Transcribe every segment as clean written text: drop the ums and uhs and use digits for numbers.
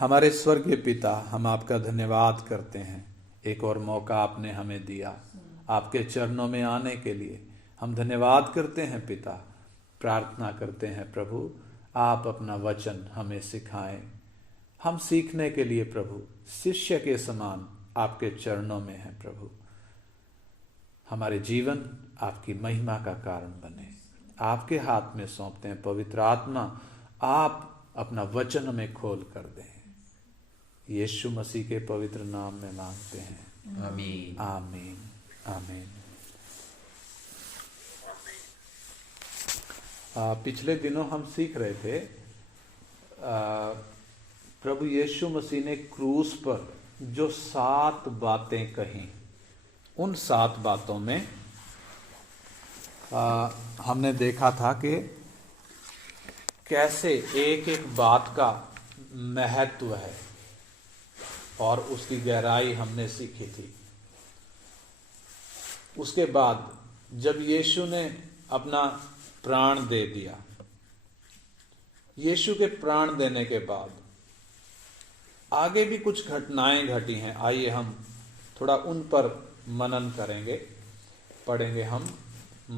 हमारे स्वर्गीय पिता, हम आपका धन्यवाद करते हैं। एक और मौका आपने हमें दिया आपके चरणों में आने के लिए। हम धन्यवाद करते हैं पिता। प्रार्थना करते हैं प्रभु, आप अपना वचन हमें सिखाएं। हम सीखने के लिए प्रभु शिष्य के समान आपके चरणों में हैं प्रभु। हमारे जीवन आपकी महिमा का कारण बने। आपके हाथ में सौंपते हैं पवित्र आत्मा, आप अपना वचन हमें खोल कर दें। यीशु मसीह के पवित्र नाम में मांगते हैं, आमीन। आमीन, आमीन। पिछले दिनों हम सीख रहे थे प्रभु यीशु मसीह ने क्रूस पर जो 7 बातें कही, उन 7 बातों में हमने देखा था कि कैसे एक एक बात का महत्व है और उसकी गहराई हमने सीखी थी। उसके बाद जब यीशु ने अपना प्राण दे दिया, यीशु के प्राण देने के बाद आगे भी कुछ घटनाएं घटी हैं। आइए हम थोड़ा उन पर मनन करेंगे। पढ़ेंगे हम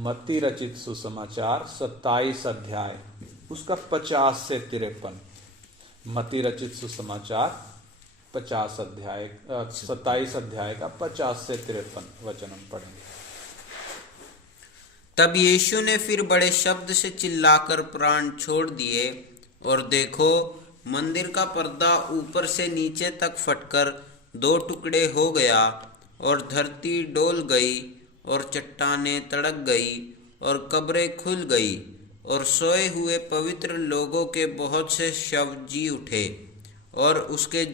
मत्ती रचित सुसमाचार 27 अध्याय उसका 50 से 53। मत्ती रचित सुसमाचार 27 अध्याय का 50 से 53 वचन हम पढ़ेंगे। तब यीशु ने फिर बड़े शब्द से चिल्लाकर प्राण छोड़ दिए, और देखो, मंदिर का पर्दा ऊपर से नीचे तक फटकर 2 टुकड़े हो गया, और धरती डोल गई, और चट्टानें तड़क गई, और कब्रें खुल गई, और सोए हुए पवित्र लोगों के बहुत से शव जी उठे। और उसके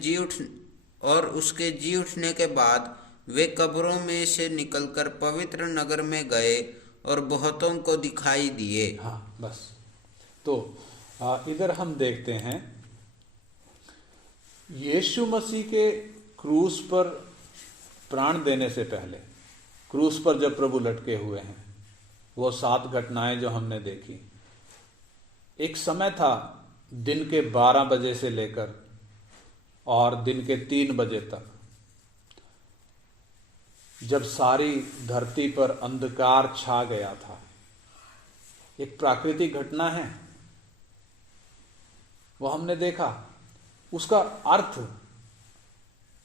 जी उठने के बाद वे कब्रों में से निकलकर पवित्र नगर में गए और बहुतों को दिखाई दिए। हाँ, बस। तो इधर हम देखते हैं यीशु मसीह के क्रूस पर प्राण देने से पहले, क्रूस पर जब प्रभु लटके हुए हैं, वो 7 घटनाएं जो हमने देखी। एक समय था दिन के 12 बजे से लेकर और दिन के 3 बजे तक, जब सारी धरती पर अंधकार छा गया था। एक प्राकृतिक घटना है, वो हमने देखा। उसका अर्थ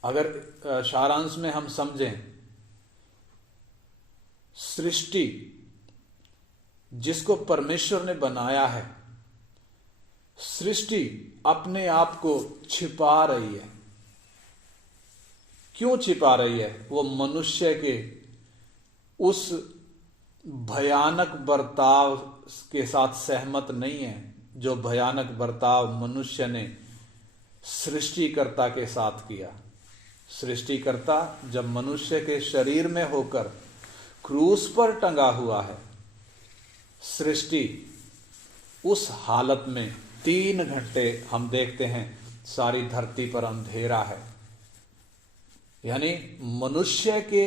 अगर सारांश में हम समझें, सृष्टि जिसको परमेश्वर ने बनाया है, सृष्टि अपने आप को छिपा रही है। क्यों छिपा रही है? वो मनुष्य के उस भयानक बर्ताव के साथ सहमत नहीं है, जो भयानक बर्ताव मनुष्य ने सृष्टिकर्ता के साथ किया। सृष्टिकर्ता जब मनुष्य के शरीर में होकर क्रूस पर टंगा हुआ है, सृष्टि उस हालत में 3 घंटे हम देखते हैं सारी धरती पर अंधेरा है। यानी मनुष्य के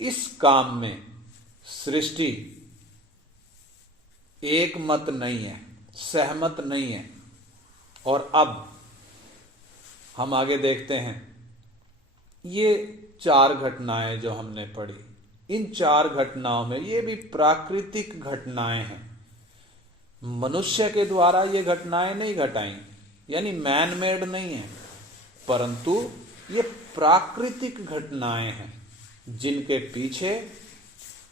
इस काम में सृष्टि एक मत नहीं है, सहमत नहीं है। और अब हम आगे देखते हैं, ये 4 घटनाएं जो हमने पढ़ी, इन 4 घटनाओं में ये भी प्राकृतिक घटनाएं हैं। मनुष्य के द्वारा ये घटनाएं नहीं घटाई, यानी मैन मेड नहीं है, परंतु ये प्राकृतिक घटनाएं हैं जिनके पीछे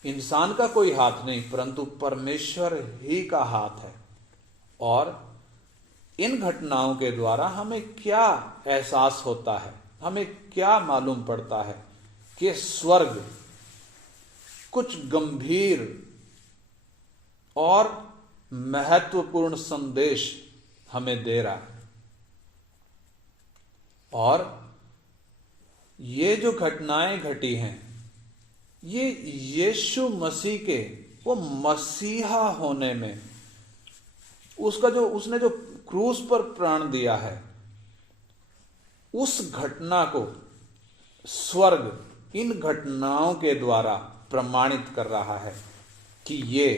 इंसान का कोई हाथ नहीं, परंतु परमेश्वर ही का हाथ है। और इन घटनाओं के द्वारा हमें क्या एहसास होता है, हमें क्या मालूम पड़ता है कि स्वर्ग कुछ गंभीर और महत्वपूर्ण संदेश हमें दे रहा है। और ये जो घटनाएं घटी हैं, ये यीशु मसीह के वो मसीहा होने में, उसने जो क्रूस पर प्राण दिया है, उस घटना को स्वर्ग इन घटनाओं के द्वारा प्रमाणित कर रहा है कि ये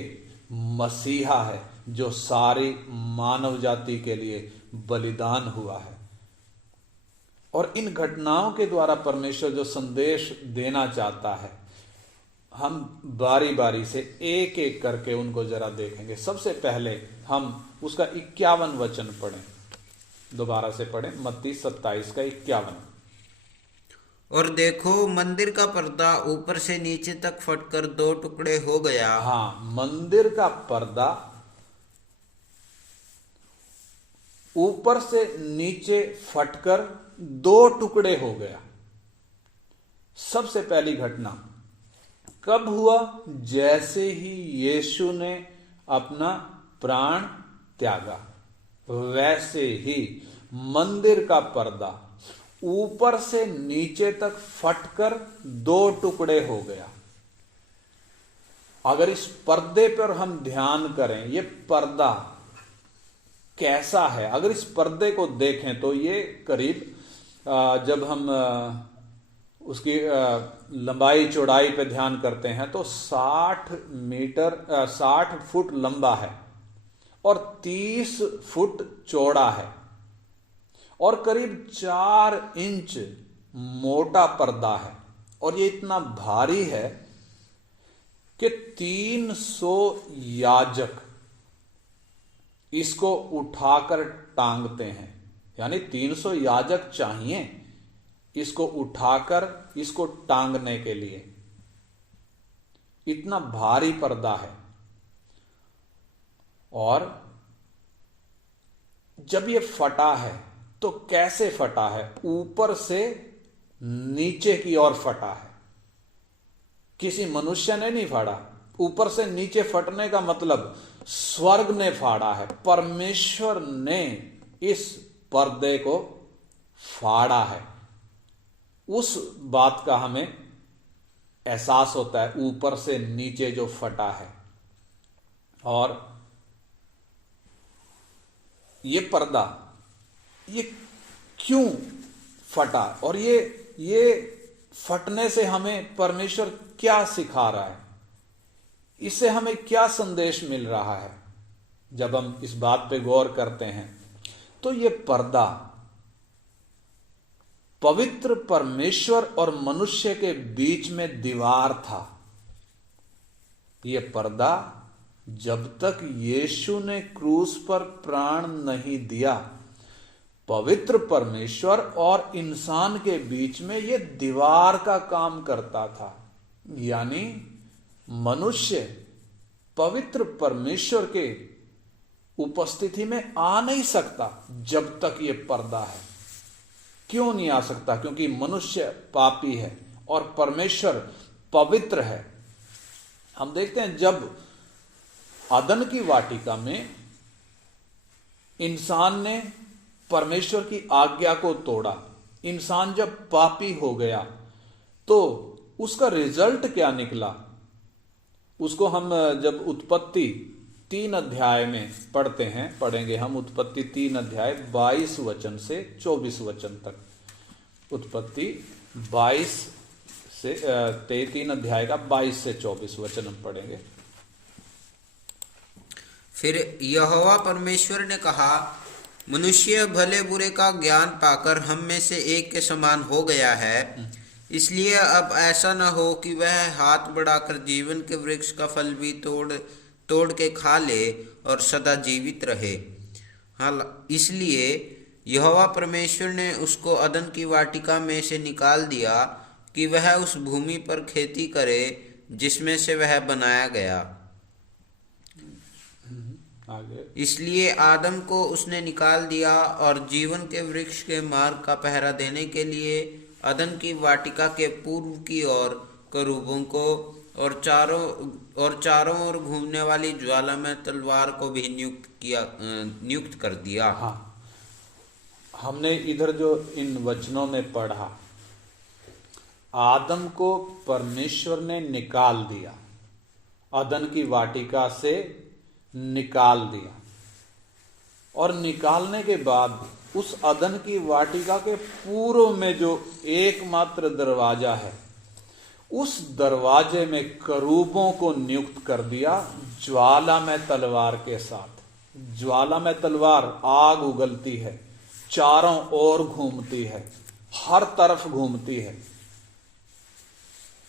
मसीहा है जो सारी मानव जाति के लिए बलिदान हुआ है। और इन घटनाओं के द्वारा परमेश्वर जो संदेश देना चाहता है, हम बारी बारी से एक एक करके उनको जरा देखेंगे। सबसे पहले हम उसका 51 वचन पढ़ें। दोबारा से पढ़ें, मत्ती 27 का 51। और देखो, मंदिर का पर्दा ऊपर से नीचे तक फटकर दो टुकड़े हो गया। हाँ, मंदिर का पर्दा ऊपर से नीचे फटकर दो टुकड़े हो गया। सबसे पहली घटना कब हुआ? जैसे ही यीशु ने अपना प्राण त्यागा, वैसे ही मंदिर का पर्दा ऊपर से नीचे तक फटकर दो टुकड़े हो गया। अगर इस पर्दे पर हम ध्यान करें, ये पर्दा कैसा है, अगर इस पर्दे को देखें तो ये करीब जब हम उसकी लंबाई चौड़ाई पे ध्यान करते हैं तो 60 फुट लंबा है और 30 फुट चौड़ा है और करीब 4 इंच मोटा पर्दा है। और ये इतना भारी है कि 300 याजक इसको उठाकर टांगते हैं। यानी 300 याजक चाहिए इसको उठाकर इसको टांगने के लिए। इतना भारी पर्दा है। और जब ये फटा है तो कैसे फटा है? ऊपर से नीचे की ओर फटा है। किसी मनुष्य ने नहीं फाड़ा। ऊपर से नीचे फटने का मतलब स्वर्ग ने फाड़ा है। परमेश्वर ने इस पर्दे को फाड़ा है। उस बात का हमें एहसास होता है, ऊपर से नीचे जो फटा है। और ये पर्दा ये क्यों फटा, और ये फटने से हमें परमेश्वर क्या सिखा रहा है, इससे हमें क्या संदेश मिल रहा है? जब हम इस बात पे गौर करते हैं तो ये पर्दा पवित्र परमेश्वर और मनुष्य के बीच में दीवार था। ये पर्दा जब तक यीशु ने क्रूस पर प्राण नहीं दिया, पवित्र परमेश्वर और इंसान के बीच में ये दीवार का काम करता था। यानी मनुष्य पवित्र परमेश्वर के उपस्थिति में आ नहीं सकता जब तक ये पर्दा है। क्यों नहीं आ सकता? क्योंकि मनुष्य पापी है और परमेश्वर पवित्र है। हम देखते हैं जब अदन की वाटिका में इंसान ने परमेश्वर की आज्ञा को तोड़ा, इंसान जब पापी हो गया तो उसका रिजल्ट क्या निकला? उसको हम जब उत्पत्ति 3 अध्याय में पढ़ेंगे हम उत्पत्ति 3 अध्याय 22 वचन से 24 वचन तक। उत्पत्ति 22 से 3 अध्याय का 22 से 24 वचन हम पढ़ेंगे। फिर यहोवा परमेश्वर ने कहा, मनुष्य भले बुरे का ज्ञान पाकर हम में से एक के समान हो गया है, इसलिए अब ऐसा न हो कि वह हाथ बढ़ाकर जीवन के वृक्ष का फल भी तोड़ के खा ले और सदा जीवित रहे। इसलिए यहोवा परमेश्वर ने उसको अदन की वाटिका में से निकाल दिया कि वह उस भूमि पर खेती करे जिसमें से वह बनाया गया। इसलिए आदम को उसने निकाल दिया और जीवन के वृक्ष के मार्ग का पहरा देने के लिए अदन की वाटिका के पूर्व की ओर करूबों को और चारों ओर घूमने वाली ज्वाला में तलवार को भी नियुक्त कर दिया। हाँ, हमने इधर जो इन वचनों में पढ़ा, आदम को परमेश्वर ने निकाल दिया, अदन की वाटिका से निकाल दिया। और निकालने के बाद उस अदन की वाटिका के पूर्व में जो एकमात्र दरवाजा है, उस दरवाजे में करूबों को नियुक्त कर दिया ज्वाला में तलवार के साथ। ज्वाला में तलवार, आग उगलती है, चारों ओर घूमती है हर तरफ घूमती है।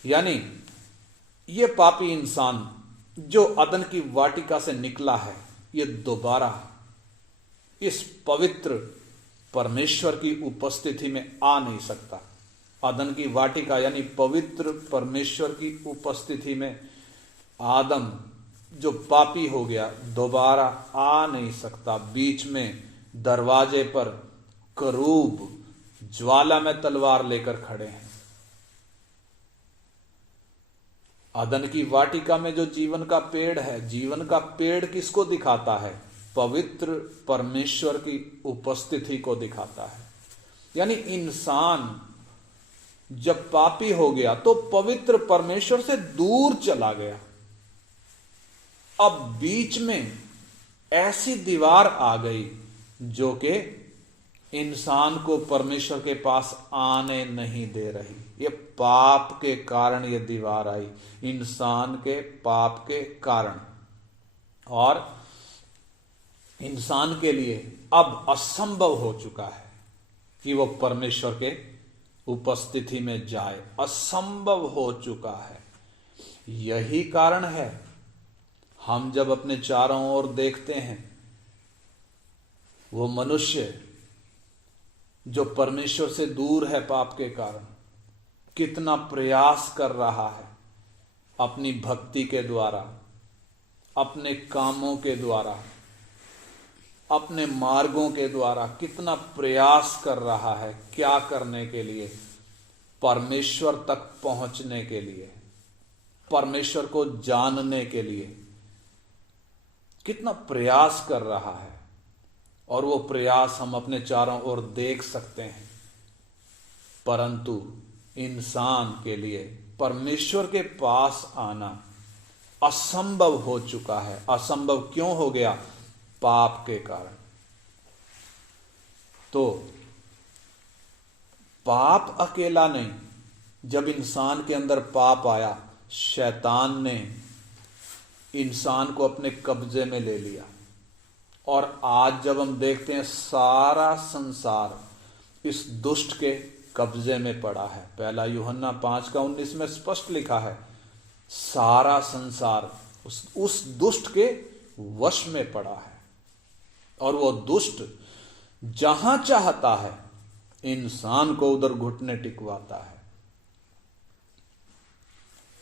यानी ये पापी इंसान जो अदन की वाटिका से निकला है, ये दोबारा इस पवित्र परमेश्वर की उपस्थिति में आ नहीं सकता। अदन की वाटिका यानी पवित्र परमेश्वर की उपस्थिति में आदम जो पापी हो गया दोबारा आ नहीं सकता। बीच में दरवाजे पर करूब ज्वाला में तलवार लेकर खड़े हैं। अदन की वाटिका में जो जीवन का पेड़ है, जीवन का पेड़ किसको दिखाता है? पवित्र परमेश्वर की उपस्थिति को दिखाता है। यानी इंसान जब पापी हो गया तो पवित्र परमेश्वर से दूर चला गया। अब बीच में ऐसी दीवार आ गई जो कि इंसान को परमेश्वर के पास आने नहीं दे रही। ये पाप के कारण ये दीवार आई, इंसान के पाप के कारण। और इंसान के लिए अब असंभव हो चुका है कि वो परमेश्वर के उपस्थिति में जाए, असंभव हो चुका है। यही कारण है हम जब अपने चारों ओर देखते हैं, वो मनुष्य जो परमेश्वर से दूर है पाप के कारण, कितना प्रयास कर रहा है अपनी भक्ति के द्वारा, अपने कामों के द्वारा, अपने मार्गों के द्वारा कितना प्रयास कर रहा है। क्या करने के लिए? परमेश्वर तक पहुंचने के लिए, परमेश्वर को जानने के लिए कितना प्रयास कर रहा है। और वो प्रयास हम अपने चारों ओर देख सकते हैं। परंतु इंसान के लिए परमेश्वर के पास आना असंभव हो चुका है। असंभव क्यों हो गया? पाप के कारण। तो पाप अकेला नहीं, जब इंसान के अंदर पाप आया, शैतान ने इंसान को अपने कब्जे में ले लिया। और आज जब हम देखते हैं सारा संसार इस दुष्ट के कब्जे में पड़ा है। पहला यूहन्ना 5:19 में स्पष्ट लिखा है, सारा संसार उस दुष्ट के वश में पड़ा है। और वो दुष्ट जहां चाहता है इंसान को उधर घुटने टिकवाता है।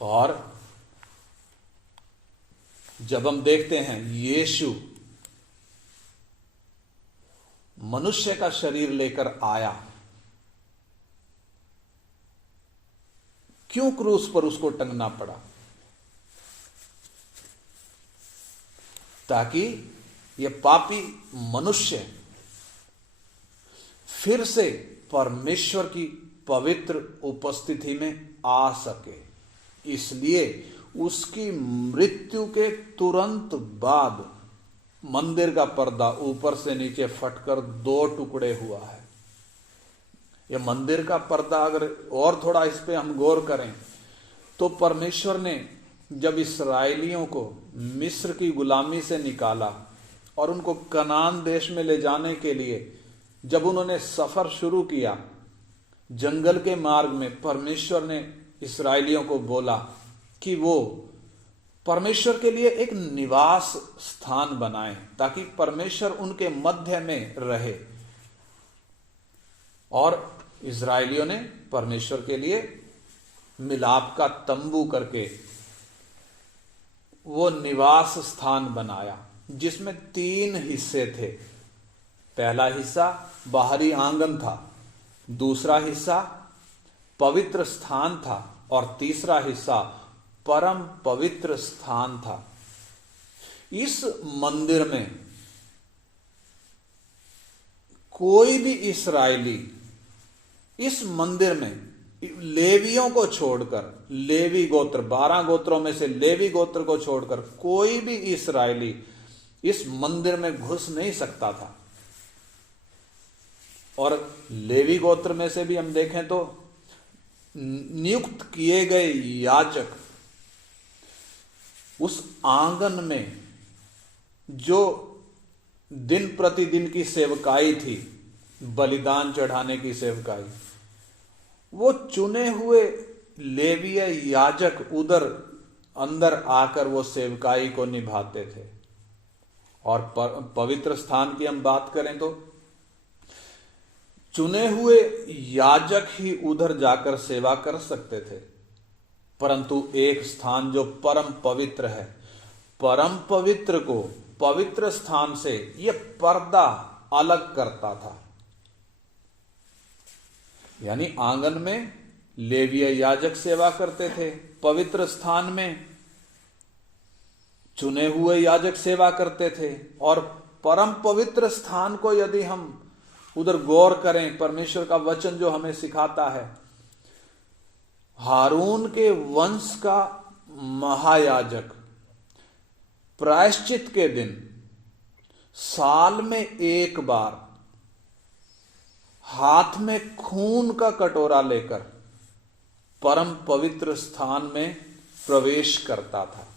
और जब हम देखते हैं यीशु मनुष्य का शरीर लेकर आया, क्यों क्रूस पर उसको टंगना पड़ा? ताकि यह पापी मनुष्य फिर से परमेश्वर की पवित्र उपस्थिति में आ सके। इसलिए उसकी मृत्यु के तुरंत बाद मंदिर का पर्दा ऊपर से नीचे फटकर 2 टुकड़े हुआ है। यह मंदिर का पर्दा, अगर और थोड़ा इस पे हम गौर करें तो परमेश्वर ने जब इस्राएलियों को मिस्र की गुलामी से निकाला और उनको कनान देश में ले जाने के लिए जब उन्होंने सफर शुरू किया, जंगल के मार्ग में परमेश्वर ने इस्राएलियों को बोला कि वो परमेश्वर के लिए एक निवास स्थान बनाएं ताकि परमेश्वर उनके मध्य में रहे। और इस्राएलियों ने परमेश्वर के लिए मिलाप का तंबू करके वो निवास स्थान बनाया, जिसमें 3 हिस्से थे। पहला हिस्सा बाहरी आंगन था, दूसरा हिस्सा पवित्र स्थान था और तीसरा हिस्सा परम पवित्र स्थान था। इस मंदिर में कोई भी इस्राएली, इस मंदिर में लेवियों को छोड़कर, लेवी गोत्र 12 गोत्रों में से लेवी गोत्र को छोड़कर कोई भी इस्राएली इस मंदिर में घुस नहीं सकता था। और लेवी गोत्र में से भी हम देखें तो नियुक्त किए गए याजक उस आंगन में जो दिन प्रतिदिन की सेवकाई थी, बलिदान चढ़ाने की सेवकाई, वो चुने हुए लेवीय याजक उधर अंदर आकर वो सेवकाई को निभाते थे। और पवित्र स्थान की हम बात करें तो चुने हुए याजक ही उधर जाकर सेवा कर सकते थे, परंतु एक स्थान जो परम पवित्र है, परम पवित्र को पवित्र स्थान से यह पर्दा अलग करता था। यानी आंगन में लेवीय याजक सेवा करते थे, पवित्र स्थान में चुने हुए याजक सेवा करते थे। और परम पवित्र स्थान को यदि हम उधर गौर करें, परमेश्वर का वचन जो हमें सिखाता है, हारून के वंश का महायाजक प्रायश्चित के दिन साल में एक बार हाथ में खून का कटोरा लेकर परम पवित्र स्थान में प्रवेश करता था।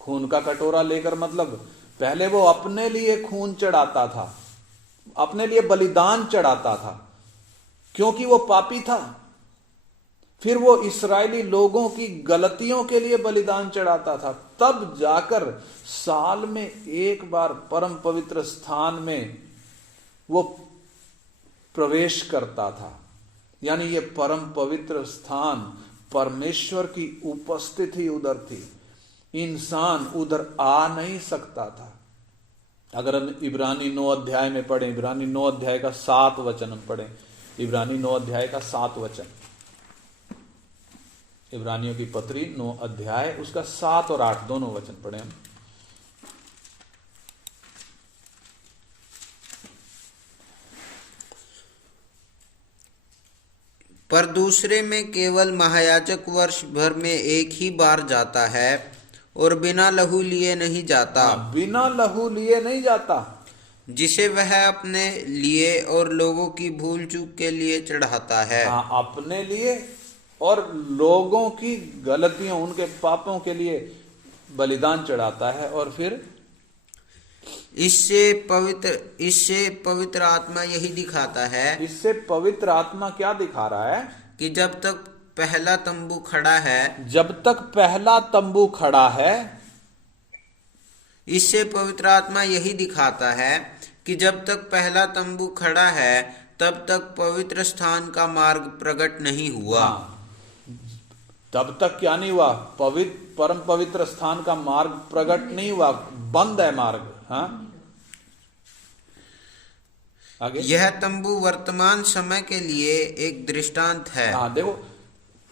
खून का कटोरा लेकर मतलब पहले वो अपने लिए खून चढ़ाता था, अपने लिए बलिदान चढ़ाता था क्योंकि वो पापी था। फिर वो इस्राएली लोगों की गलतियों के लिए बलिदान चढ़ाता था, तब जाकर साल में एक बार परम पवित्र स्थान में वो प्रवेश करता था। यानी ये परम पवित्र स्थान, परमेश्वर की उपस्थिति उधर थी, इंसान उधर आ नहीं सकता था। अगर हम इब्रानी 9 अध्याय में पढ़ें, इब्रानी 9 अध्याय का 7 वचन हम पढ़ें, इब्रानी 9 अध्याय का 7 वचन, इब्रानियों की पत्री 9 अध्याय उसका 7 और 8 दोनों वचन पढ़ें हम। पर दूसरे में केवल महायाजक वर्ष भर में एक ही बार जाता है और बिना लहू लिए नहीं जाता। बिना लहू लिए नहीं जाता, जिसे वह अपने लिए और लोगों की भूल चूक के लिए चढ़ाता है। अपने लिए और लोगों की गलतियों, उनके पापों के लिए बलिदान चढ़ाता है। और फिर इससे पवित्र आत्मा यही दिखाता है, इससे पवित्र आत्मा क्या दिखा रहा है कि जब तक पहला तंबू खड़ा है, जब तक पहला तंबू खड़ा है, इससे पवित्र आत्मा यही दिखाता है कि जब तक पहला तंबू खड़ा है तब तक पवित्र स्थान का मार्ग प्रकट नहीं हुआ। तब तक क्या नहीं हुआ? परम पवित्र स्थान का मार्ग प्रकट नहीं हुआ, बंद है मार्ग। आगे यह तंबू वर्तमान समय के लिए एक दृष्टांत है। देखो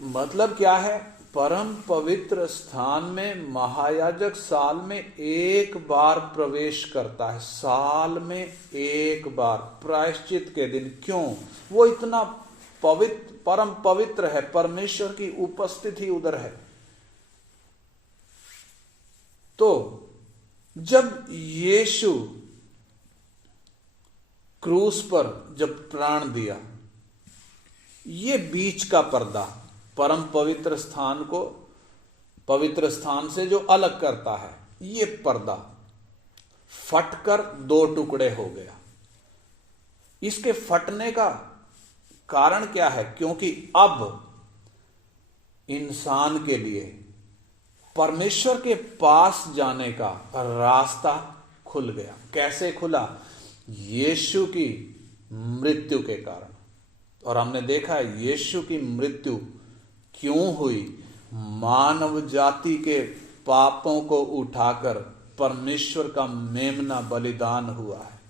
मतलब क्या है, परम पवित्र स्थान में महायाजक साल में एक बार प्रवेश करता है, साल में एक बार प्रायश्चित के दिन। क्यों? वो इतना पवित्र, परम पवित्र है, परमेश्वर की उपस्थिति उधर है। तो जब यीशु क्रूस पर जब प्राण दिया, ये बीच का पर्दा परम पवित्र स्थान को पवित्र स्थान से जो अलग करता है, ये पर्दा फटकर 2 टुकड़े हो गया। इसके फटने का कारण क्या है? क्योंकि अब इंसान के लिए परमेश्वर के पास जाने का रास्ता खुल गया। कैसे खुला? यीशु की मृत्यु के कारण। और हमने देखा है यीशु की मृत्यु क्यों हुई? मानव जाति के पापों को उठाकर परमेश्वर का मेमना बलिदान हुआ है।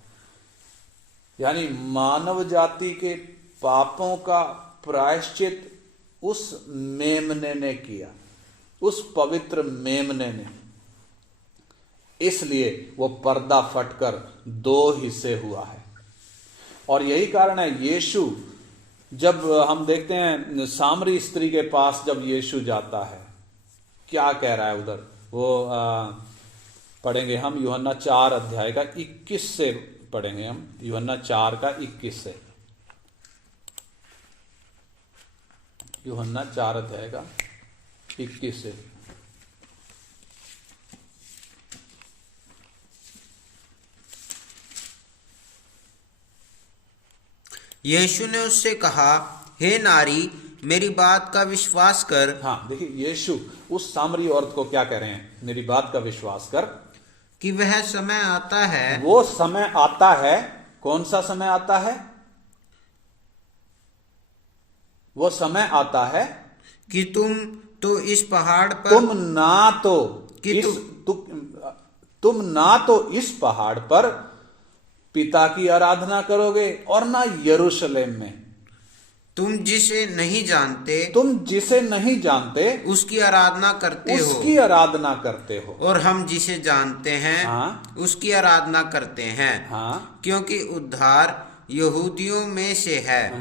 यानी मानव जाति के पापों का प्रायश्चित उस मेमने ने किया, उस पवित्र मेमने ने। इसलिए वो पर्दा फटकर 2 हिस्से हुआ है। और यही कारण है यीशु, जब हम देखते हैं सामरी स्त्री के पास जब यीशु जाता है, क्या कह रहा है उधर? वो पढ़ेंगे हम यूहन्ना 4 अध्याय का 21 से पढ़ेंगे हम, यूहन्ना 4 का 21 से। यूहन्ना 4 अध्याय का 21 से। यीशु ने उससे कहा, हे नारी, मेरी बात का विश्वास कर। हाँ, देखिए यीशु उस सामरी औरत को क्या कह रहे हैं? मेरी बात का विश्वास कर कि वह समय आता है। वो समय आता है। कौन सा समय आता है? वो समय आता है कि तुम तो इस पहाड़ पर तुम ना तो कि इस तुम ना तो इस पहाड़ पर पिता की आराधना करोगे और ना यरूशलेम में। तुम जिसे नहीं जानते तुम जिसे नहीं जानते उसकी आराधना करते हो, उसकी आराधना करते हो। और हम जिसे जानते हैं हाँ, उसकी आराधना करते हैं। हाँ, क्योंकि उद्धार यहूदियों में से है,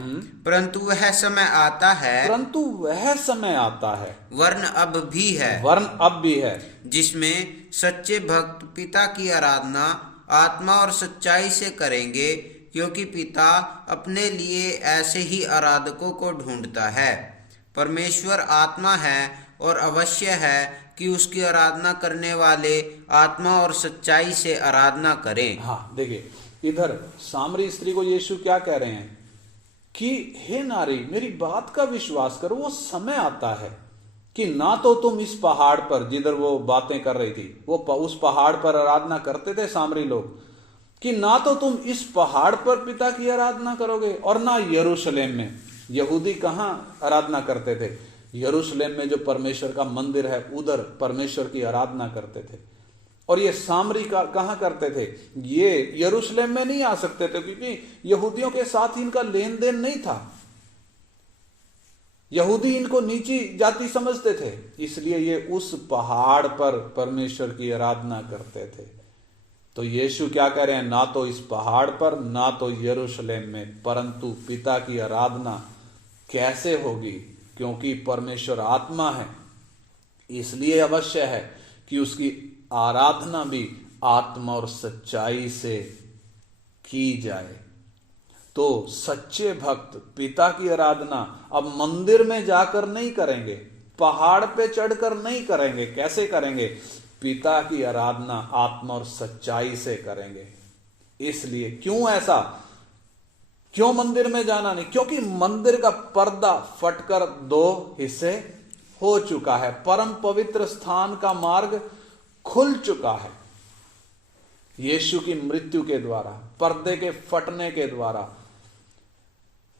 परंतु वह समय आता है, परंतु वह समय आता है, वरन अब भी है, वरन अब भी है, जिसमें सच्चे भक्त पिता की आराधना आत्मा और सच्चाई से करेंगे, क्योंकि पिता अपने लिए ऐसे ही आराधकों को ढूंढता है। परमेश्वर आत्मा है और अवश्य है कि उसकी आराधना करने वाले आत्मा और सच्चाई से आराधना करें। हाँ, देखिए इधर सामरी स्त्री को यीशु क्या कह रहे हैं कि हे नारी, मेरी बात का विश्वास करो, वो समय आता है कि ना तो तुम इस पहाड़ पर, जिधर वो बातें कर रही थी, वो उस पहाड़ पर आराधना करते थे सामरी लोग, कि ना तो तुम इस पहाड़ पर पिता की आराधना करोगे और ना यरूशलेम में। यहूदी कहाँ आराधना करते थे? यरूशलेम में जो परमेश्वर का मंदिर है, उधर परमेश्वर की आराधना करते थे। और ये सामरी का कहाँ करते थे? ये यरूशलेम में नहीं आ सकते थे, क्योंकि यहूदियों के साथ इनका लेन देन नहीं था। यहूदी इनको नीची जाति समझते थे, इसलिए ये उस पहाड़ पर परमेश्वर की आराधना करते थे। तो यीशु क्या कह रहे हैं? ना तो इस पहाड़ पर, ना तो यरूशलेम में, परंतु पिता की आराधना कैसे होगी? क्योंकि परमेश्वर आत्मा है, इसलिए अवश्य है कि उसकी आराधना भी आत्मा और सच्चाई से की जाए। तो सच्चे भक्त पिता की आराधना अब मंदिर में जाकर नहीं करेंगे, पहाड़ पे चढ़कर नहीं करेंगे। कैसे करेंगे? पिता की आराधना आत्मा और सच्चाई से करेंगे। इसलिए क्यों ऐसा? क्यों मंदिर में जाना नहीं? क्योंकि मंदिर का पर्दा फटकर दो हिस्से हो चुका है, परम पवित्र स्थान का मार्ग खुल चुका है। यीशु की मृत्यु के द्वारा, पर्दे के फटने के द्वारा,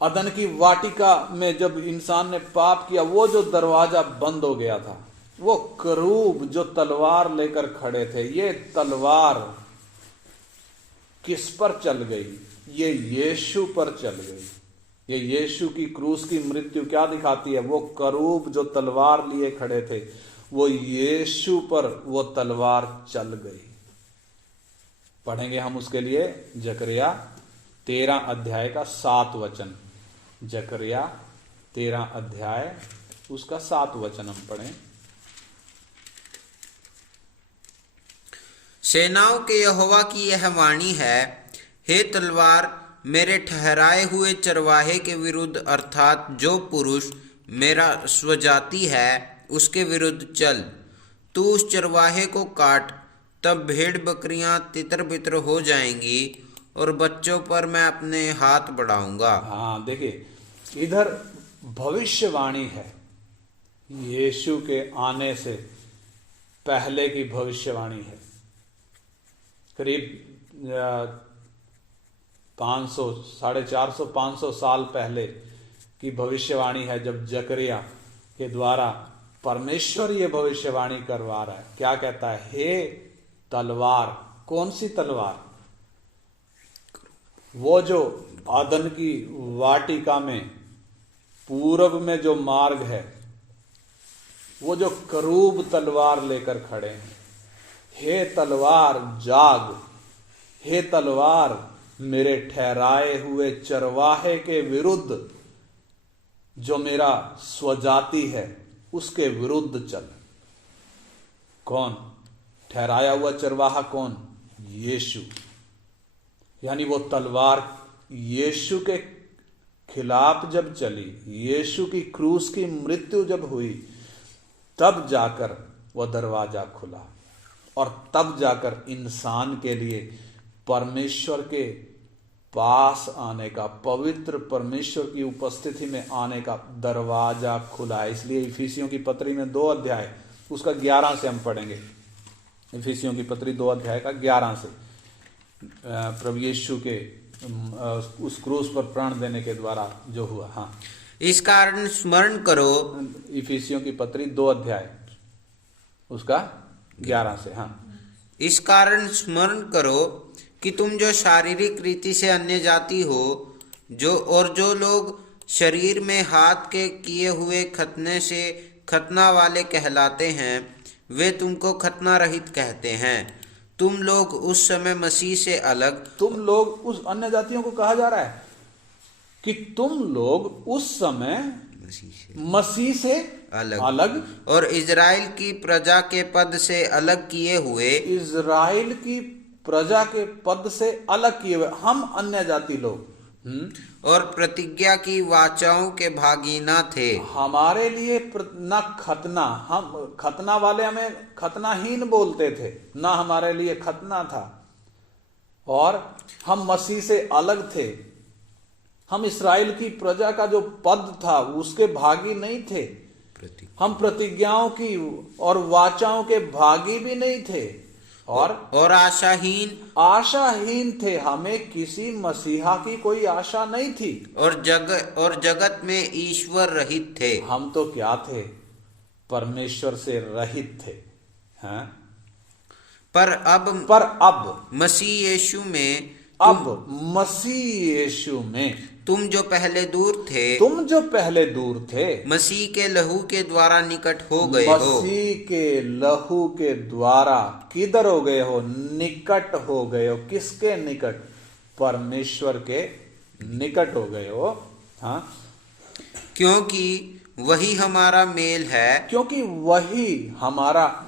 अदन की वाटिका में जब इंसान ने पाप किया, वो जो दरवाजा बंद हो गया था, वो करूब जो तलवार लेकर खड़े थे, ये तलवार किस पर चल गई? ये यीशु पर चल गई। ये यीशु की क्रूस की मृत्यु क्या दिखाती है? वो करूब जो तलवार लिए खड़े थे, वो यीशु पर वो तलवार चल गई। पढ़ेंगे हम उसके लिए जकरिया 13 अध्याय का 7 वचन। जकरिया 13 अध्याय उसका 7 वचन हम पढ़ें। सेनाओं के यहोवा की यह वाणी है, हे तलवार, मेरे ठहराए हुए चरवाहे के विरुद्ध, अर्थात जो पुरुष मेरा स्वजाति है उसके विरुद्ध चल। तू उस चरवाहे को काट, तब भेड़ बकरियां तितर बितर हो जाएंगी और बच्चों पर मैं अपने हाथ बढ़ाऊंगा। हाँ, देखिए इधर भविष्यवाणी है, यीशु के आने से पहले की भविष्यवाणी है। करीब 500, 450, 500 साल पहले की भविष्यवाणी है, जब जकरिया के द्वारा परमेश्वर ये भविष्यवाणी करवा रहा है। क्या कहता है? हे तलवार। कौन सी तलवार? वो जो आदन की वाटिका में पूरब में जो मार्ग है, वो जो करूब तलवार लेकर खड़े हैं। हे तलवार जाग, हे तलवार मेरे ठहराए हुए चरवाहे के विरुद्ध, जो मेरा स्वजाति है उसके विरुद्ध चल। कौन ठहराया हुआ चरवाहा? कौन? यीशु। यानी वो तलवार यीशु के खिलाफ जब चली, यीशु की क्रूस की मृत्यु जब हुई, तब जाकर वह दरवाजा खुला और तब जाकर इंसान के लिए परमेश्वर के पास आने का, पवित्र परमेश्वर की उपस्थिति में आने का दरवाजा खुला है। इसलिए इफिसियों की पत्री में 2 अध्याय, उसका 11 से हम पढ़ेंगे। इफिसियों की पत्री 2 अध्याय का 11 से प्रभु यीशु के उस क्रूस पर प्राण देने के द्वारा जो हुआ। हाँ, इस कारण स्मरण करो। इफिसियों की पत्री 2 अध्याय उसका 11 से। हाँ, इस कारण स्मरण करो कि तुम जो शारीरिक रीति से अन्य जाति हो, जो लोग शरीर में हाथ के किए हुए खतना से खतना वाले कहलाते हैं, वे तुमको खतना रहित कहते हैं। तुम लोग उस समय मसीह से अलग, तुम लोग उस अन्य जातियों को कहा जा रहा है कि तुम लोग उस समय मसीह से अलग और इजराइल की प्रजा के पद से अलग किए हुए, इजराइल की प्रजा के पद से अलग किए हुए हम अन्य जाति लोग और प्रतिज्ञा की वाचाओं के भागी न थे। हमारे लिए न खतना, हम खतना वाले हमें खतनाहीन बोलते थे, ना हमारे लिए खतना था, और हम मसीह से अलग थे। हम इस्राएल की प्रजा का जो पद था उसके भागी नहीं थे, हम प्रतिज्ञाओं की और वाचाओं के भागी भी नहीं थे, और आशाहीन थे। हमें किसी मसीहा की कोई आशा नहीं थी, और जगत में ईश्वर रहित थे। हम तो क्या थे? परमेश्वर से रहित थे। हैं? पर अब मसीह यीशु में तुम जो पहले दूर थे, मसीह के लहू के द्वारा निकट हो गए हो। मसीह के लहू के द्वारा किधर हो गए हो? निकट हो गए हो। किसके निकट? परमेश्वर के निकट हो गए हो। हाँ, क्योंकि वही हमारा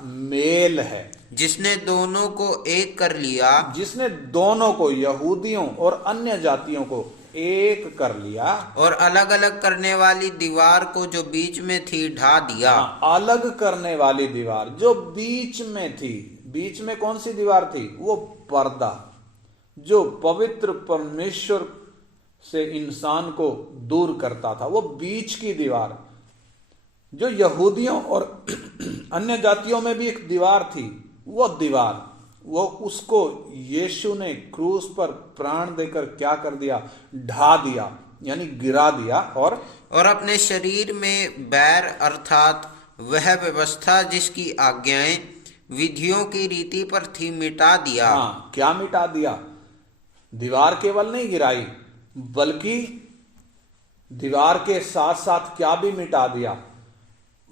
मेल है, जिसने दोनों को एक कर लिया, जिसने दोनों को, यहूदियों और अन्य जातियों को एक कर लिया, और अलग अलग करने वाली दीवार को जो बीच में थी ढा दिया। अलग करने वाली दीवार जो बीच में थी। बीच में कौन सी दीवार थी? वो पर्दा जो पवित्र परमेश्वर से इंसान को दूर करता था, वो बीच की दीवार। जो यहूदियों और अन्य जातियों में भी एक दीवार थी, वो दीवार, वो उसको यीशु ने क्रूस पर प्राण देकर क्या कर दिया? ढा दिया, यानी गिरा दिया, और अपने शरीर में बैर अर्थात वह व्यवस्था जिसकी आज्ञाएं विधियों की रीति पर थी मिटा दिया। हाँ, क्या मिटा दिया? दीवार केवल नहीं गिराई, बल्कि दीवार के साथ साथ क्या भी मिटा दिया?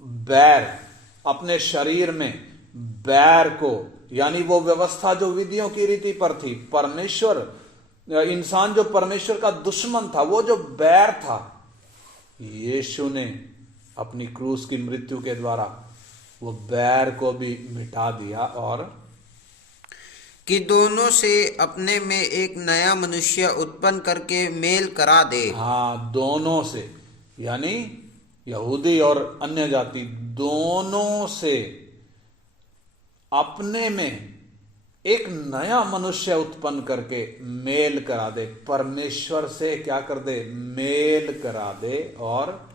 बैर, अपने शरीर में बैर को, यानी वो व्यवस्था जो विधियों की रीति पर थी। परमेश्वर, इंसान जो परमेश्वर का दुश्मन था, वो जो बैर था, यीशु ने अपनी क्रूस की मृत्यु के द्वारा वो बैर को भी मिटा दिया, और कि दोनों से अपने में एक नया मनुष्य उत्पन्न करके मेल करा दे। हाँ, दोनों से, यानी यहूदी और अन्य जाति दोनों से अपने में एक नया मनुष्य उत्पन्न करके मेल करा दे। परमेश्वर से क्या कर दे? मेल करा दे। और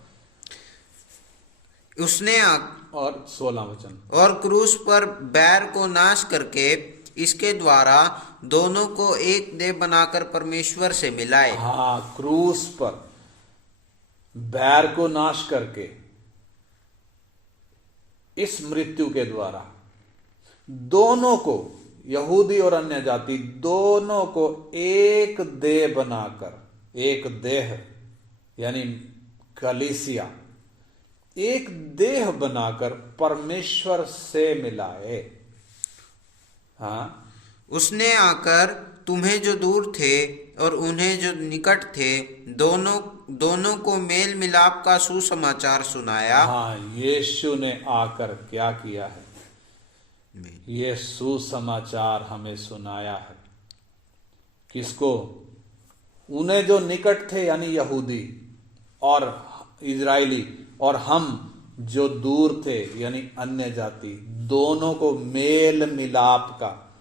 उसने और 16 वचन, और क्रूस पर बैर को नाश करके इसके द्वारा दोनों को एक देह बनाकर परमेश्वर से मिलाए। हाँ, क्रूस पर बैर को नाश करके इस मृत्यु के द्वारा दोनों को, यहूदी और अन्य जाति दोनों को एक देह बनाकर, एक देह यानी कलीसिया, एक देह बनाकर परमेश्वर से मिलाए। हाँ, उसने आकर तुम्हें जो दूर थे और उन्हें जो निकट थे, दोनों को मेल मिलाप का सुसमाचार सुनाया। हाँ, यीशु ने आकर क्या किया है? ये सुसमाचार हमें सुनाया है। किसको? उन्हें जो निकट थे, यानी यहूदी और इजराइली, और हम जो दूर थे, यानी अन्य जाति, दोनों को मेल मिलाप का,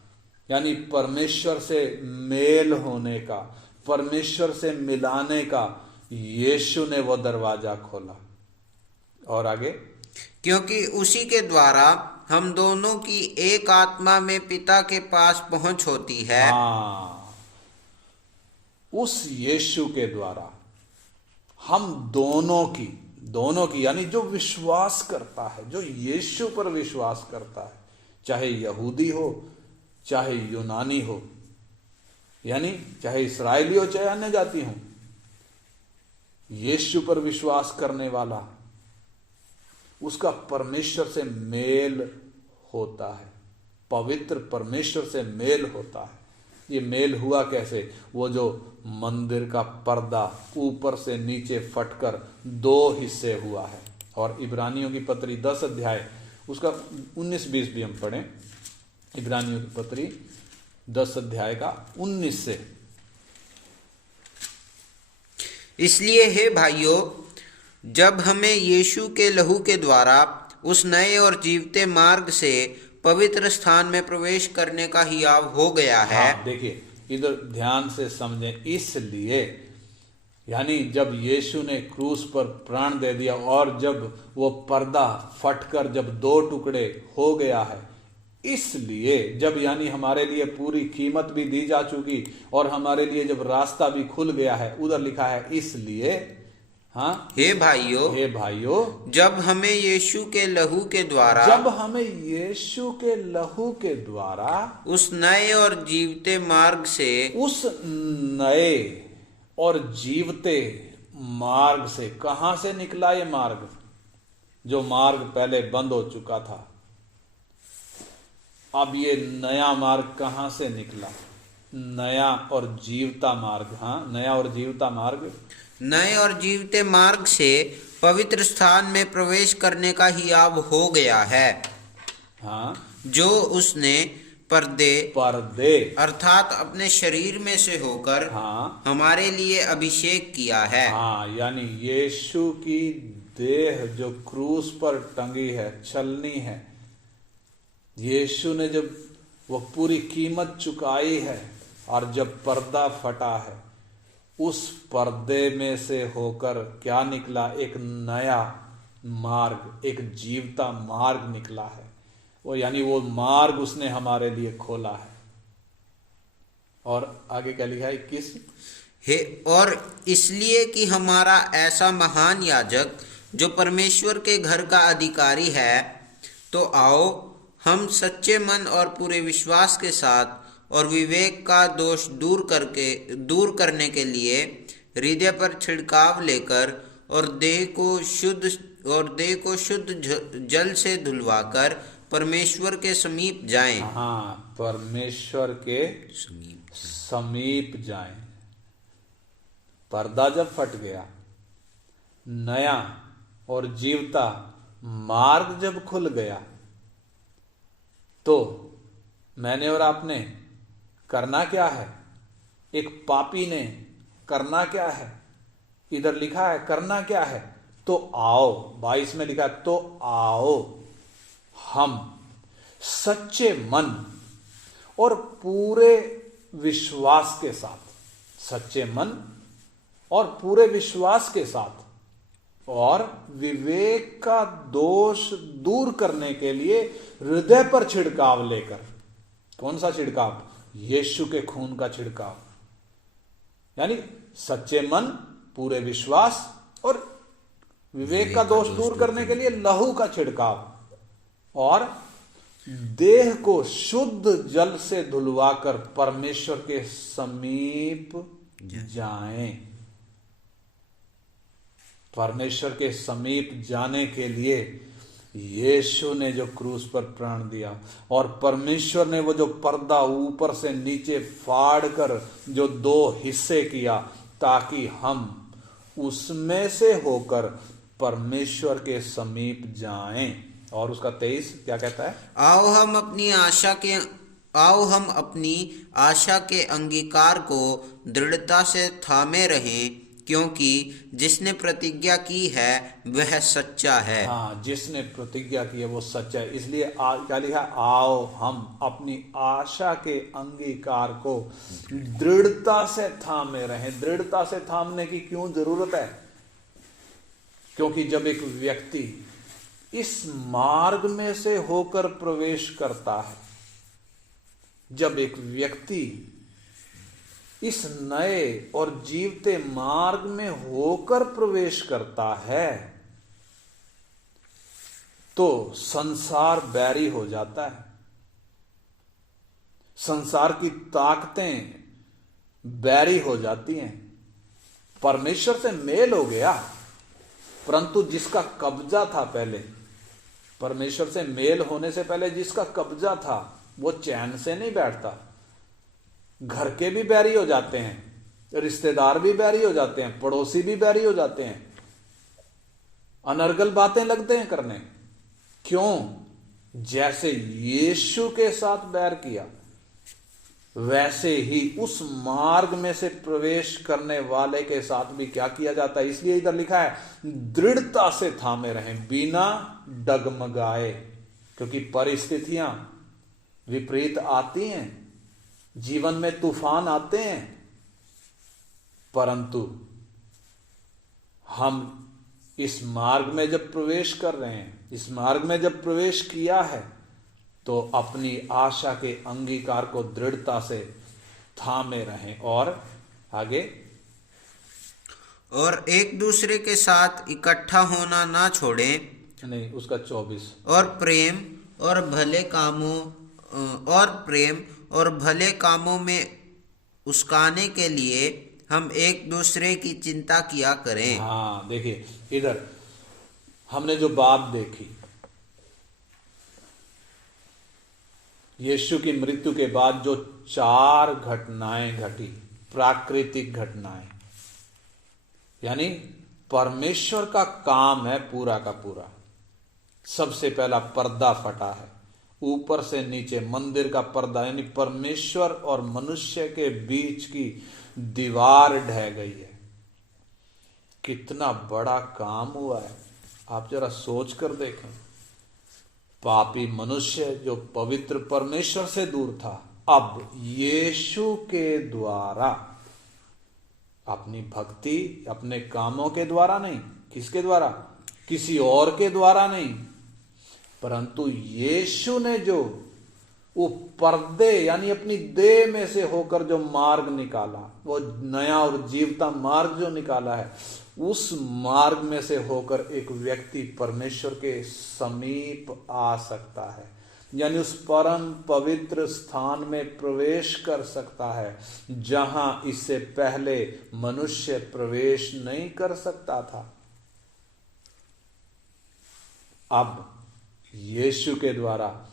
यानी परमेश्वर से मेल होने का, परमेश्वर से मिलाने का यीशु ने वो दरवाजा खोला। और आगे, क्योंकि उसी के द्वारा हम दोनों की एक आत्मा में पिता के पास पहुंच होती है। हाँ, उस यीशु के द्वारा हम दोनों की यानी जो विश्वास करता है, जो यीशु पर विश्वास करता है, चाहे यहूदी हो चाहे यूनानी हो, यानी चाहे इस्राएली हो चाहे अन्य जाति हो, यीशु पर विश्वास करने वाला उसका परमेश्वर से मेल होता है, पवित्र परमेश्वर से मेल होता है। ये मेल हुआ कैसे? वो जो मंदिर का पर्दा ऊपर से नीचे फटकर 2 हिस्से हुआ है। और इब्रानियों की पत्री 10 अध्याय उसका 19-20 भी हम पढ़ें। इब्रानियों की पत्री 10 अध्याय का 19 से। इसलिए हे भाइयों, जब हमें यीशु के लहू के द्वारा उस नए और जीवते मार्ग से पवित्र स्थान में प्रवेश करने का हियाव हो गया है। हाँ, देखिए इधर ध्यान से समझें। इसलिए यानी जब यीशु ने क्रूस पर प्राण दे दिया और जब वो पर्दा फटकर जब 2 टुकड़े हो गया है, इसलिए जब यानी हमारे लिए पूरी कीमत भी दी जा चुकी और हमारे लिए जब रास्ता भी खुल गया है, उधर लिखा है इसलिए, हाँ, हे भाइयों, जब हमें यीशु के लहू के द्वारा उस नए और जीवते मार्ग से कहां से निकला ये मार्ग? जो मार्ग पहले बंद हो चुका था, अब ये नया मार्ग कहां से निकला? नया और जीवता मार्ग। हाँ, नया और जीवता मार्ग, नए और जीवते मार्ग से पवित्र स्थान में प्रवेश करने का हियाव हो गया है। हाँ, जो उसने पर्दे अर्थात अपने शरीर में से होकर, हाँ, हमारे लिए अभिषेक किया है। हाँ, यानी यीशु की देह जो क्रूस पर टंगी है, चलनी है, यीशु ने जब वो पूरी कीमत चुकाई है और जब पर्दा फटा है, उस पर्दे में से होकर क्या निकला? एक नया मार्ग, एक जीवता मार्ग निकला है। वो यानी वो मार्ग उसने हमारे लिए खोला है। और आगे क्या लिखा है? 21, और इसलिए कि हमारा ऐसा महान याजक जो परमेश्वर के घर का अधिकारी है, तो आओ हम सच्चे मन और पूरे विश्वास के साथ और विवेक का दोष दूर करने के लिए हृदय पर छिड़काव लेकर और देह को शुद्ध जल से धुलवाकर परमेश्वर के समीप जाएं। हाँ, परमेश्वर के समीप जाएं। पर्दा जब फट गया, नया और जीवता मार्ग जब खुल गया, तो मैंने और आपने करना क्या है? एक पापी ने करना क्या है? इधर लिखा है करना क्या है? तो आओ, 22 में लिखा है तो आओ हम सच्चे मन और पूरे विश्वास के साथ, सच्चे मन और पूरे विश्वास के साथ और विवेक का दोष दूर करने के लिए हृदय पर छिड़काव लेकर। कौन सा छिड़काव? यीशु के खून का छिड़काव। यानी सच्चे मन, पूरे विश्वास और विवेक का दोष दूर करने के लिए लहू का छिड़काव और देह को शुद्ध जल से धुलवाकर परमेश्वर के समीप जाएं। परमेश्वर के समीप जाने के लिए यीशु ने जो क्रूस पर प्राण दिया और परमेश्वर ने वो जो पर्दा ऊपर से नीचे फाड़ कर जो 2 हिस्से किया, ताकि हम उसमें से होकर परमेश्वर के समीप जाएं। और उसका 23 क्या कहता है? आओ हम अपनी आशा के अंगीकार को दृढ़ता से थामे रहें क्योंकि जिसने प्रतिज्ञा की है वह सच्चा है। हाँ, जिसने प्रतिज्ञा की है वो सच्चा है। इसलिए क्या लिखा, आओ हम अपनी आशा के अंगीकार को दृढ़ता से थामे रहें। दृढ़ता से थामने की क्यों जरूरत है? क्योंकि जब एक व्यक्ति इस मार्ग में से होकर प्रवेश करता है, जब एक व्यक्ति इस नए और जीवते मार्ग में होकर प्रवेश करता है, तो संसार बैरी हो जाता है। संसार की ताकतें बैरी हो जाती हैं। परमेश्वर से मेल हो गया, परंतु जिसका कब्जा था पहले, परमेश्वर से मेल होने से पहले जिसका कब्जा था, वो चैन से नहीं बैठता। घर के भी बैरी हो जाते हैं, रिश्तेदार भी बैरी हो जाते हैं, पड़ोसी भी बैरी हो जाते हैं, अनर्गल बातें लगते हैं करने। क्यों? जैसे यीशु के साथ बैर किया, वैसे ही उस मार्ग में से प्रवेश करने वाले के साथ भी क्या किया जाता है। इसलिए इधर लिखा है, दृढ़ता से थामे रहें बिना डगमगाए, क्योंकि परिस्थितियां विपरीत आती हैं, जीवन में तूफान आते हैं, परंतु हम इस मार्ग में जब प्रवेश कर रहे हैं, इस मार्ग में जब प्रवेश किया है, तो अपनी आशा के अंगीकार को दृढ़ता से थामे रहें। और आगे, और एक दूसरे के साथ इकट्ठा होना ना छोड़ें, नहीं उसका 24, और प्रेम और भले कामों में उस्काने के लिए हम एक दूसरे की चिंता किया करें। हाँ देखिए, इधर हमने जो बात देखी, यीशु की मृत्यु के बाद जो 4 घटनाएं घटी, प्राकृतिक घटनाएं, यानी परमेश्वर का काम है पूरा का पूरा। सबसे पहला पर्दा फटा है, ऊपर से नीचे मंदिर का पर्दा, यानी परमेश्वर और मनुष्य के बीच की दीवार ढह गई है। कितना बड़ा काम हुआ है, आप जरा सोच कर देखें। पापी मनुष्य जो पवित्र परमेश्वर से दूर था, अब यीशु के द्वारा, अपनी भक्ति अपने कामों के द्वारा नहीं, किसके द्वारा? किसी और के द्वारा नहीं, परंतु यीशु ने जो वो पर्दे यानी अपनी देह में से होकर जो मार्ग निकाला, वो नया और जीवता मार्ग जो निकाला है, उस मार्ग में से होकर एक व्यक्ति परमेश्वर के समीप आ सकता है, यानी उस परम पवित्र स्थान में प्रवेश कर सकता है, जहां इससे पहले मनुष्य प्रवेश नहीं कर सकता था। अब यीशु के द्वारा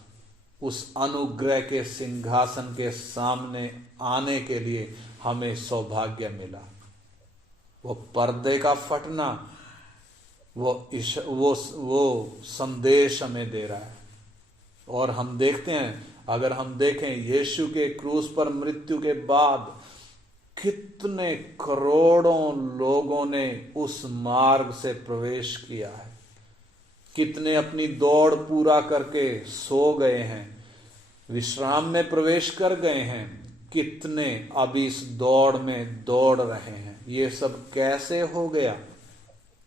उस अनुग्रह के सिंहासन के सामने आने के लिए हमें सौभाग्य मिला। वो पर्दे का फटना, वो संदेश हमें दे रहा है। और हम देखते हैं, अगर हम देखें यीशु के क्रूस पर मृत्यु के बाद कितने करोड़ों लोगों ने उस मार्ग से प्रवेश किया है, कितने अपनी दौड़ पूरा करके सो गए हैं, विश्राम में प्रवेश कर गए हैं, कितने अब इस दौड़ में दौड़ रहे हैं। ये सब कैसे हो गया?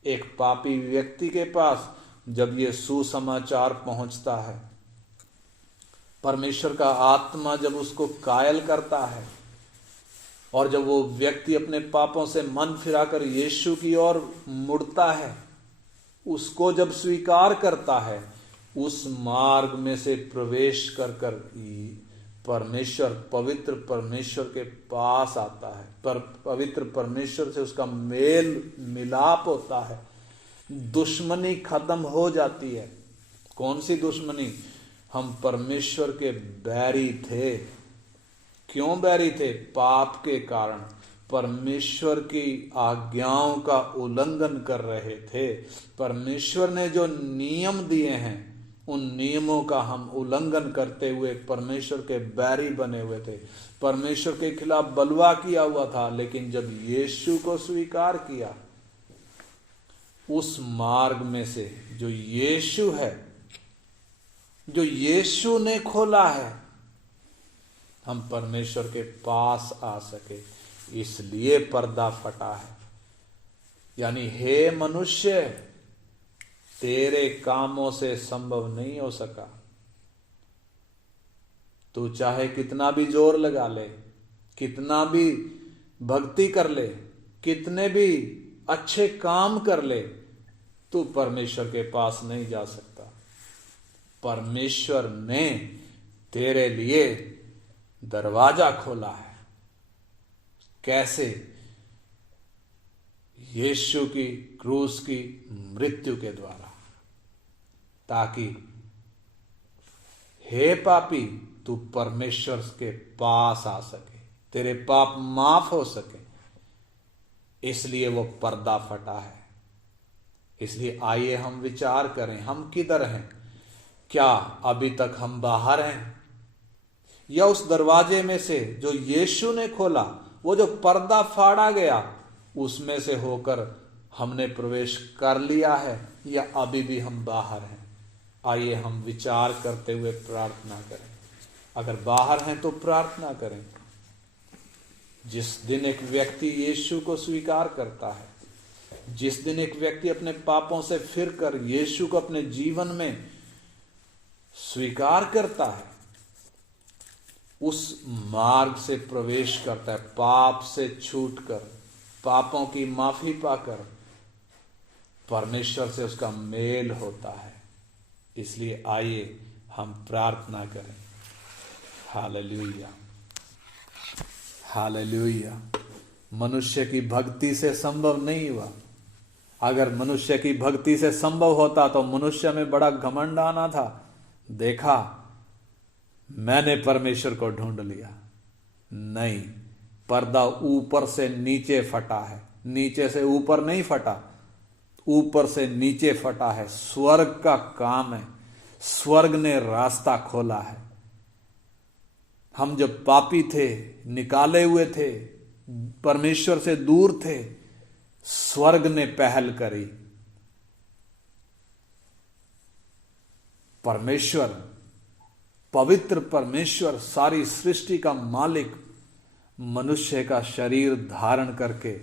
एक पापी व्यक्ति के पास जब ये सुसमाचार पहुंचता है, परमेश्वर का आत्मा जब उसको कायल करता है, और जब वो व्यक्ति अपने पापों से मन फिराकर यीशु की ओर मुड़ता है, उसको जब स्वीकार करता है, उस मार्ग में से प्रवेश कर परमेश्वर, पवित्र परमेश्वर के पास आता है, पर पवित्र परमेश्वर से उसका मेल मिलाप होता है, दुश्मनी खत्म हो जाती है। कौन सी दुश्मनी? हम परमेश्वर के बैरी थे। क्यों बैरी थे? पाप के कारण, परमेश्वर की आज्ञाओं का उल्लंघन कर रहे थे। परमेश्वर ने जो नियम दिए हैं उन नियमों का हम उल्लंघन करते हुए परमेश्वर के बैरी बने हुए थे, परमेश्वर के खिलाफ बलवा किया हुआ था। लेकिन जब यीशु को स्वीकार किया, उस मार्ग में से जो यीशु है, जो यीशु ने खोला है, हम परमेश्वर के पास आ सके, इसलिए पर्दा फटा है। यानी हे मनुष्य, तेरे कामों से संभव नहीं हो सका। तू चाहे कितना भी जोर लगा ले, कितना भी भक्ति कर ले, कितने भी अच्छे काम कर ले, तू परमेश्वर के पास नहीं जा सकता। परमेश्वर ने तेरे लिए दरवाजा खोला है। कैसे? यीशु की क्रूस की मृत्यु के द्वारा, ताकि हे पापी तू परमेश्वर के पास आ सके, तेरे पाप माफ हो सके। इसलिए वो पर्दा फटा है। इसलिए आइए हम विचार करें, हम किधर हैं? क्या अभी तक हम बाहर हैं, या उस दरवाजे में से जो यीशु ने खोला, वो जो पर्दा फाड़ा गया, उसमें से होकर हमने प्रवेश कर लिया है, या अभी भी हम बाहर हैं? आइए हम विचार करते हुए प्रार्थना करें। अगर बाहर हैं तो प्रार्थना करें। जिस दिन एक व्यक्ति यीशु को स्वीकार करता है, जिस दिन एक व्यक्ति अपने पापों से फिरकर यीशु को अपने जीवन में स्वीकार करता है, उस मार्ग से प्रवेश करता है, पाप से छूटकर, पापों की माफी पाकर परमेश्वर से उसका मेल होता है। इसलिए आइए हम प्रार्थना करें। Hallelujah, hallelujah. मनुष्य की भक्ति से संभव नहीं हुआ। अगर मनुष्य की भक्ति से संभव होता तो मनुष्य में बड़ा घमंड आना था, देखा मैंने परमेश्वर को ढूंढ लिया। नहीं, पर्दा ऊपर से नीचे फटा है, नीचे से ऊपर नहीं फटा, ऊपर से नीचे फटा है। स्वर्ग का काम है, स्वर्ग ने रास्ता खोला है। हम जब पापी थे, निकाले हुए थे, परमेश्वर से दूर थे, स्वर्ग ने पहल करी। परमेश्वर, पवित्र परमेश्वर, सारी सृष्टि का मालिक, मनुष्य का शरीर धारण करके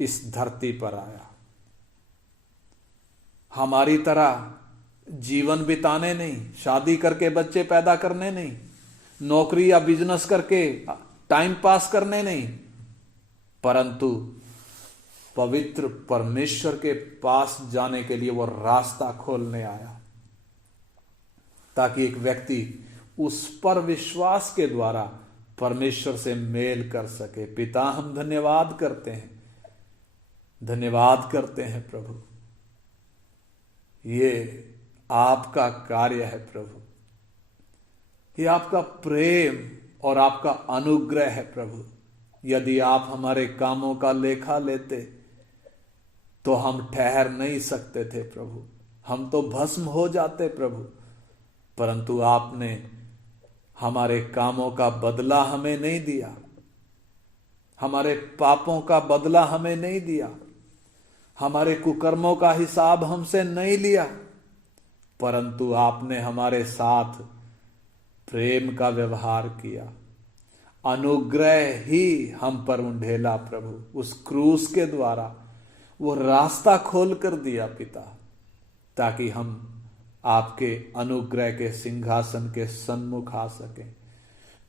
इस धरती पर आया। हमारी तरह जीवन बिताने नहीं, शादी करके बच्चे पैदा करने नहीं, नौकरी या बिजनेस करके टाइम पास करने नहीं, परंतु पवित्र परमेश्वर के पास जाने के लिए वो रास्ता खोलने आया, ताकि एक व्यक्ति उस पर विश्वास के द्वारा परमेश्वर से मेल कर सके। पिता, हम धन्यवाद करते हैं, धन्यवाद करते हैं प्रभु। ये आपका कार्य है प्रभु, ये आपका प्रेम और आपका अनुग्रह है प्रभु। यदि आप हमारे कामों का लेखा लेते तो हम ठहर नहीं सकते थे प्रभु, हम तो भस्म हो जाते प्रभु। परंतु आपने हमारे कामों का बदला हमें नहीं दिया, हमारे पापों का बदला हमें नहीं दिया, हमारे कुकर्मों का हिसाब हमसे नहीं लिया, परंतु आपने हमारे साथ प्रेम का व्यवहार किया। अनुग्रह ही हम पर उंडेला प्रभु। उस क्रूस के द्वारा वो रास्ता खोल कर दिया पिता, ताकि हम आपके अनुग्रह के सिंहासन के सन्मुख आ सकें।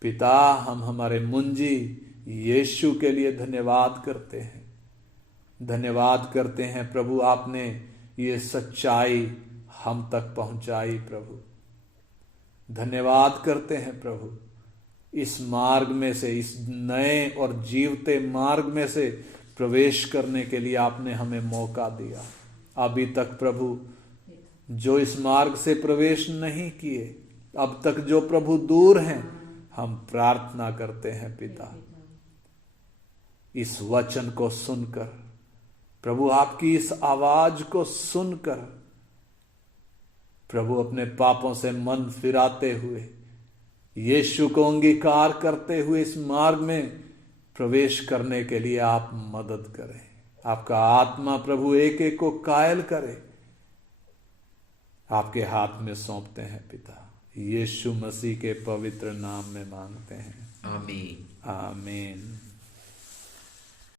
पिता, हम हमारे मुंजी यीशु के लिए धन्यवाद करते हैं, धन्यवाद करते हैं प्रभु। आपने ये सच्चाई हम तक पहुंचाई प्रभु, धन्यवाद करते हैं प्रभु। इस मार्ग में से, इस नए और जीवते मार्ग में से प्रवेश करने के लिए आपने हमें मौका दिया। अभी तक प्रभु जो इस मार्ग से प्रवेश नहीं किए, अब तक जो प्रभु दूर हैं, हम प्रार्थना करते हैं पिता, इस वचन को सुनकर प्रभु, आपकी इस आवाज को सुनकर प्रभु अपने पापों से मन फिराते हुए, यीशु को अंगीकार करते हुए इस मार्ग में प्रवेश करने के लिए आप मदद करें। आपका आत्मा प्रभु एक एक को कायल करे। आपके हाथ में सौंपते हैं पिता, यीशु मसीह के पवित्र नाम में मांगते हैं, आमीन। आमीन।